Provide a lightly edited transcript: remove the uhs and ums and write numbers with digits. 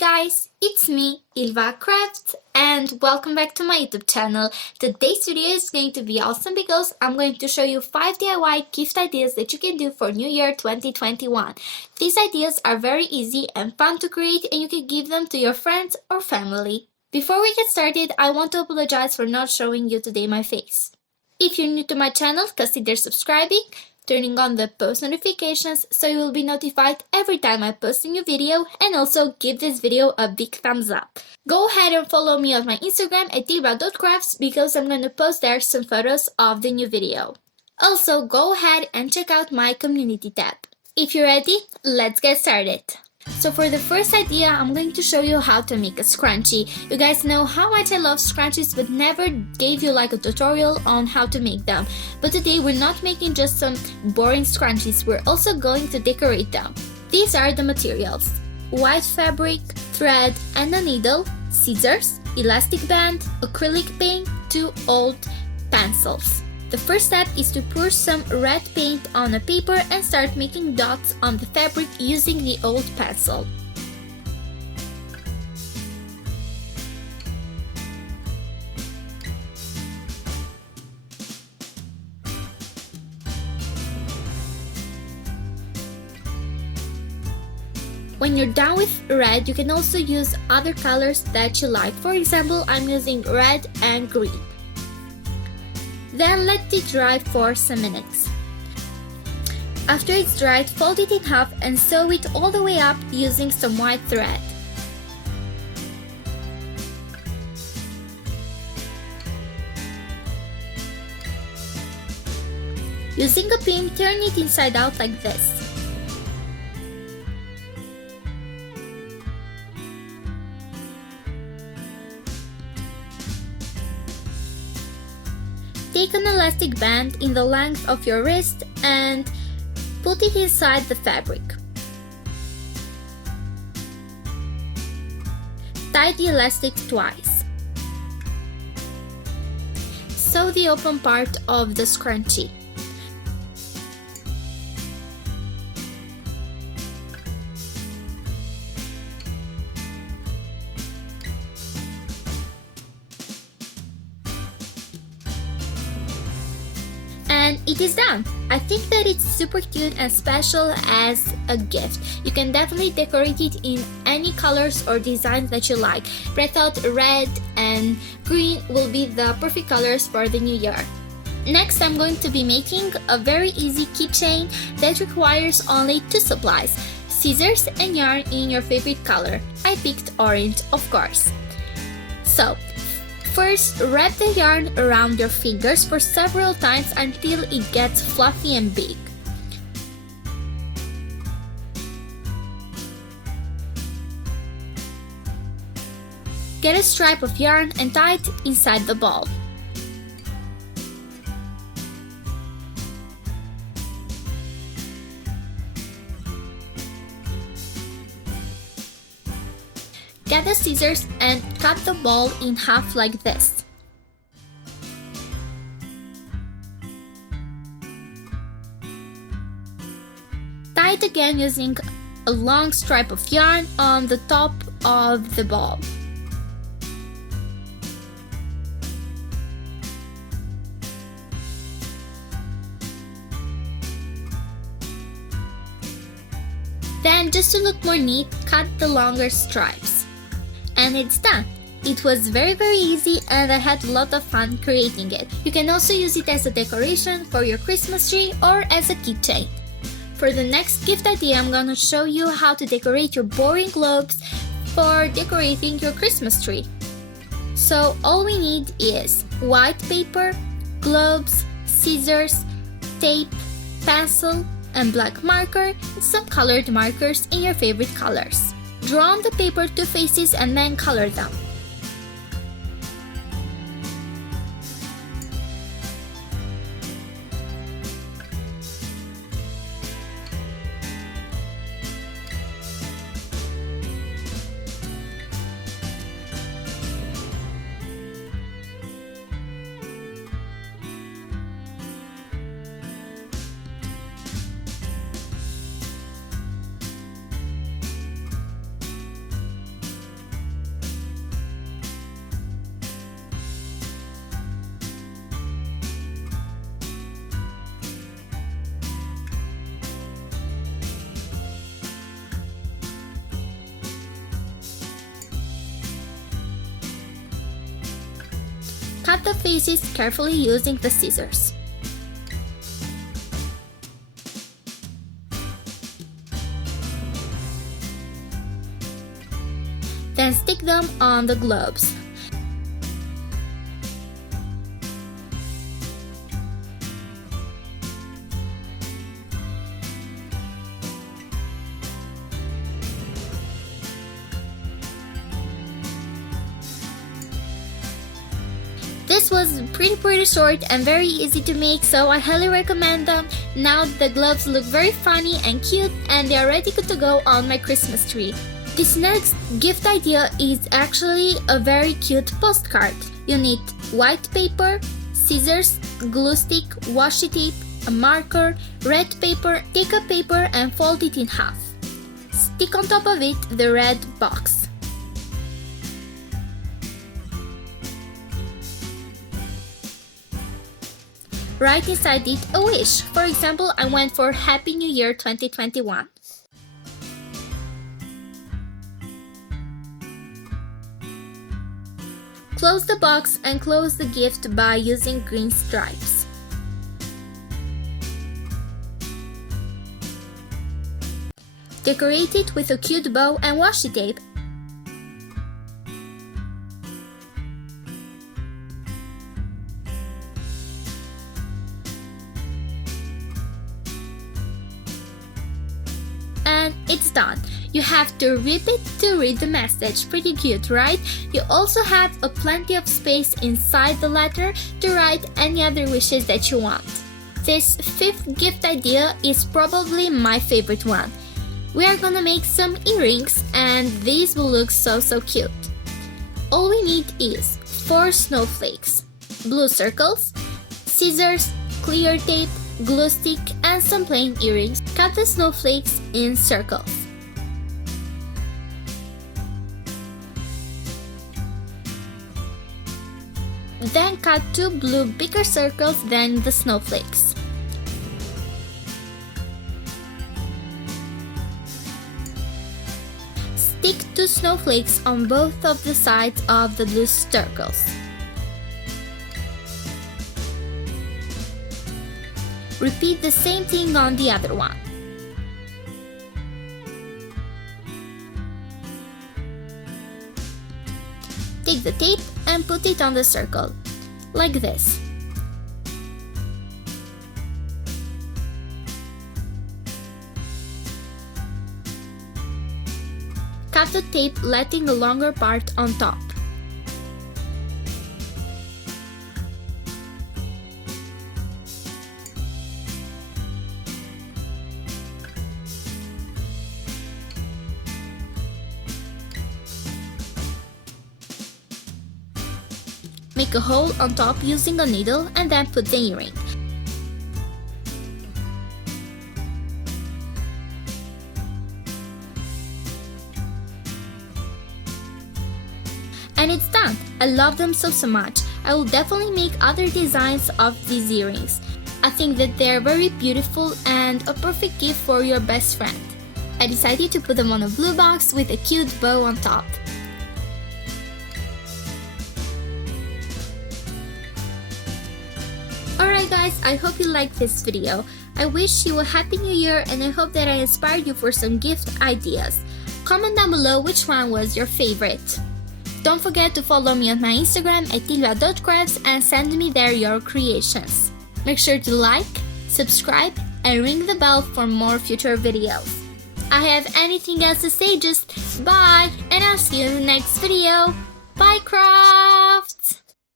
guys, it's me, ILVA Crafts, and welcome back to my YouTube channel. Today's video is going to be awesome because I'm going to show you 5 DIY gift ideas that you can do for New Year 2021. These ideas are very easy and fun to create, and you can give them to your friends or family. Before we get started, I want to apologize for not showing you today my face. If you're new to my channel, consider subscribing, turning on the post notifications so you will be notified every time I post a new video, and also give this video a big thumbs up. Go ahead and follow me on my Instagram at ilva.crafts because I'm going to post there some photos of the new video. Also, go ahead and check out my community tab. If you're ready, let's get started. So for the first idea, I'm going to show you how to make a scrunchie. You guys know how much I love scrunchies but never gave you like a tutorial on how to make them. But today we're not making just some boring scrunchies, we're also going to decorate them. These are the materials: white fabric, thread and a needle, scissors, elastic band, acrylic paint, 2 old pencils. The first step is to pour some red paint on a paper and start making dots on the fabric using the old pencil. When you're done with red, you can also use other colors that you like. For example, I'm using red and green. Then let it dry for some minutes. After it's dried, fold it in half and sew it all the way up using some white thread. Using a pin, turn it inside out like this. Take an elastic band in the length of your wrist and put it inside the fabric. Tie the elastic twice. Sew the open part of the scrunchie. And it is done! I think that it's super cute and special as a gift. You can definitely decorate it in any colors or designs that you like. But I thought red and green will be the perfect colors for the new year. Next, I'm going to be making a very easy keychain that requires only 2 supplies: scissors and yarn in your favorite color. I picked orange, of course. So, first, wrap the yarn around your fingers for several times until it gets fluffy and big. Get a stripe of yarn and tie it inside the ball. Get the scissors and cut the ball in half like this. Tie it again using a long stripe of yarn on the top of the ball. Then, just to look more neat, cut the longer stripes. And it's done! It was very easy and I had a lot of fun creating it. You can also use it as a decoration for your Christmas tree or as a keychain. For the next gift idea, I'm gonna show you how to decorate your boring globes for decorating your Christmas tree. So all we need is white paper, globes, scissors, tape, pencil, and black marker, and some colored markers in your favorite colors. Draw on the paper 2 faces and then color them. Cut the faces carefully using the scissors. Then stick them on the globes. This was pretty short and very easy to make, so I highly recommend them. Now the gloves look very funny and cute, and they are ready to go on my Christmas tree. This next gift idea is actually a very cute postcard. You need white paper, scissors, glue stick, washi tape, a marker, red paper. Take a paper and fold it in half. Stick on top of it the red box. Write inside it a wish. For example, I went for Happy New Year 2021. Close the box and close the gift by using green stripes. Decorate it with a cute bow and washi tape. And it's done. You have to rip it to read the message. Pretty cute, right? You also have a plenty of space inside the letter to write any other wishes that you want. This fifth gift idea is probably my favorite one. We are gonna make some earrings, and these will look so cute. All we need is 4 snowflakes, blue circles, scissors, clear tape, glue stick, and some plain earrings. Cut the snowflakes in circles. Then cut 2 blue bigger circles than the snowflakes. Stick 2 snowflakes on both of the sides of the blue circles. Repeat the same thing on the other one. Take the tape and put it on the circle, like this. Cut the tape, letting a longer part on top. Make a hole on top using a needle and then put the earring. And it's done! I love them so much. I will definitely make other designs of these earrings. I think that they're very beautiful and a perfect gift for your best friend. I decided to put them on a blue box with a cute bow on top. Alright guys, I hope you liked this video. I wish you a happy new year, and I hope that I inspired you for some gift ideas. Comment down below which one was your favorite. Don't forget to follow me on my Instagram at ilva.crafts and send me there your creations. Make sure to like, subscribe, and ring the bell for more future videos. I have anything else to say, just bye, and I'll see you in the next video. Bye, craft!